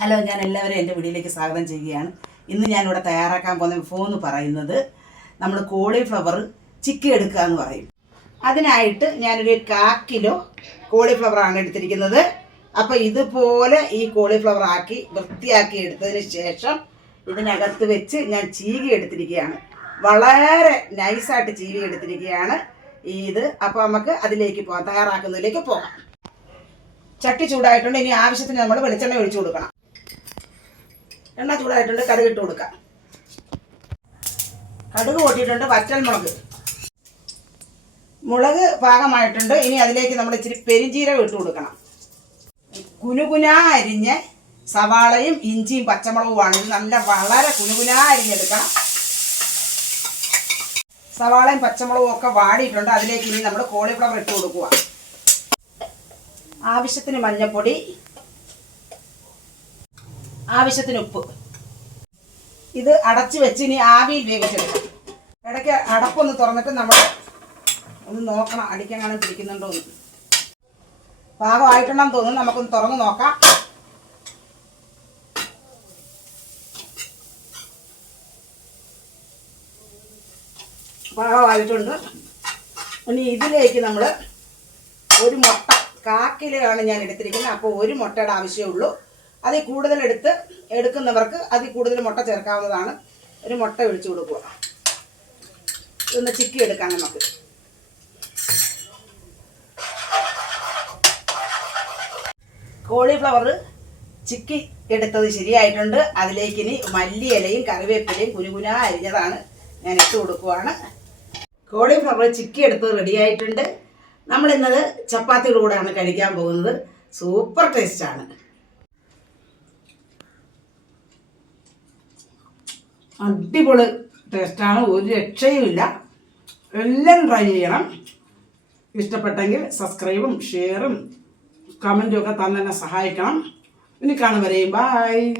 Hello ഞാൻ എല്ലാവരും എന്റെ വീഡിയോയിലേക്ക് സ്വാഗതം ചെയ്യുകയാണ്. ഇന്ന് ഞാനിവിടെ തയ്യാറാക്കാൻ പോകുന്ന വിഭവം എന്ന് പറയുന്നത് നമ്മൾ കോളിഫ്ലവർ ചിക്കി എടുക്കുക എന്ന് പറയും. അതിനായിട്ട് ഞാനൊരു കാ കിലോ കോളിഫ്ലവറാണ് എടുത്തിരിക്കുന്നത്. അപ്പോൾ ഇതുപോലെ ഈ കോളിഫ്ലവർ ആക്കി വൃത്തിയാക്കി എടുത്തതിന് ശേഷം ഇതിനകത്ത് വെച്ച് ഞാൻ ചീകി എടുത്തിരിക്കുകയാണ്. വളരെ നൈസായിട്ട് ചീവി എടുത്തിരിക്കുകയാണ് ഇത്. അപ്പോൾ നമുക്ക് അതിലേക്ക് പോകാം തയ്യാറാക്കുന്നതിലേക്ക് പോകാം. ചട്ടി ചൂടായിട്ടുണ്ട് ഇനി ആവശ്യത്തിന് നമ്മൾ വെളിച്ചെണ്ണ ഒഴിച്ചു കൊടുക്കണം. എണ്ണ ചൂടായിട്ടുണ്ട് കടുക് ഇട്ട് കൊടുക്കാം. കടുക് പൊട്ടിയിട്ടുണ്ട് വറ്റൽ മുളക്. മുളക് പാകമായിട്ടുണ്ട്. ഇനി അതിലേക്ക് നമ്മൾ ഇച്ചിരി പെരിഞ്ചീരകം ഇട്ട് കൊടുക്കണം. കുനുകുനാ അരിഞ്ഞ് സവാളയും ഇഞ്ചിയും പച്ചമുളകുമാണ് ഇത് നല്ല വളരെ കുനുകുനാ അരിഞ്ഞെടുക്കണം. സവാളയും പച്ചമുളകും ഒക്കെ വാടിയിട്ടുണ്ട്. അതിലേക്ക് ഇനി നമ്മൾ കോളിഫ്ലവർ ഇട്ട് കൊടുക്കുക. ആവശ്യത്തിന് മഞ്ഞൾപ്പൊടി ആവശ്യത്തിന് ഉപ്പ്. ഇത് അടച്ച് വെച്ച് ഇനി ആവിയിൽ വേവിച്ചെടുക്കാം. ഇടയ്ക്ക് അടപ്പൊന്ന് തുറന്നിട്ട് നമ്മൾ ഒന്ന് നോക്കണം അടിക്കെങ്ങാനും പിടിക്കുന്നുണ്ടോ എന്ന്. പാകമായിട്ടുണ്ടെന്ന് തോന്നുന്നു. നമുക്കൊന്ന് തുറന്ന് നോക്കാം. പാകമായിട്ടുണ്ട്. ഇനി ഇതിലേക്ക് നമ്മൾ ഒരു മുട്ട കാക്കിലാണ് ഞാൻ എടുത്തിരിക്കുന്നത്. അപ്പോൾ ഒരു മുട്ടയുടെ ആവശ്യമേ ഉള്ളൂ. അതിൽ കൂടുതൽ എടുത്ത് എടുക്കുന്നവർക്ക് അതിൽ കൂടുതൽ മുട്ട ചേർക്കാവുന്നതാണ്. ഒരു മുട്ട ഒഴിച്ചു കൊടുക്കുക. ഇതൊന്ന് ചിക്കി എടുക്കാം നമുക്ക്. കോളിഫ്ലവർ ചിക്കി എടുത്തത് ശരിയായിട്ടുണ്ട്. അതിലേക്ക് ഇനി മല്ലിയിലയും കറിവേപ്പിലയും കുരുകുന അരിഞ്ഞതാണ് ഞാൻ ഇട്ട് കൊടുക്കുവാണ്. കോളിഫ്ലവർ ചിക്കി എടുത്തത് റെഡിയായിട്ടുണ്ട് നമ്മൾ ഇന്നത് ചപ്പാത്തിയുടെ കൂടെയാണ് കഴിക്കാൻ പോകുന്നത്. സൂപ്പർ ടേസ്റ്റാണ് അടിപൊളി ടേസ്റ്റാണ് ഒരു രക്ഷയുമില്ല എല്ലാം ട്രൈ ചെയ്യണം. ഇഷ്ടപ്പെട്ടെങ്കിൽ സബ്സ്ക്രൈബും ഷെയറും കമന്റും ഒക്കെ തന്നെ സഹായിക്കണം. ഇനി കാണും വരെയും. ബായ്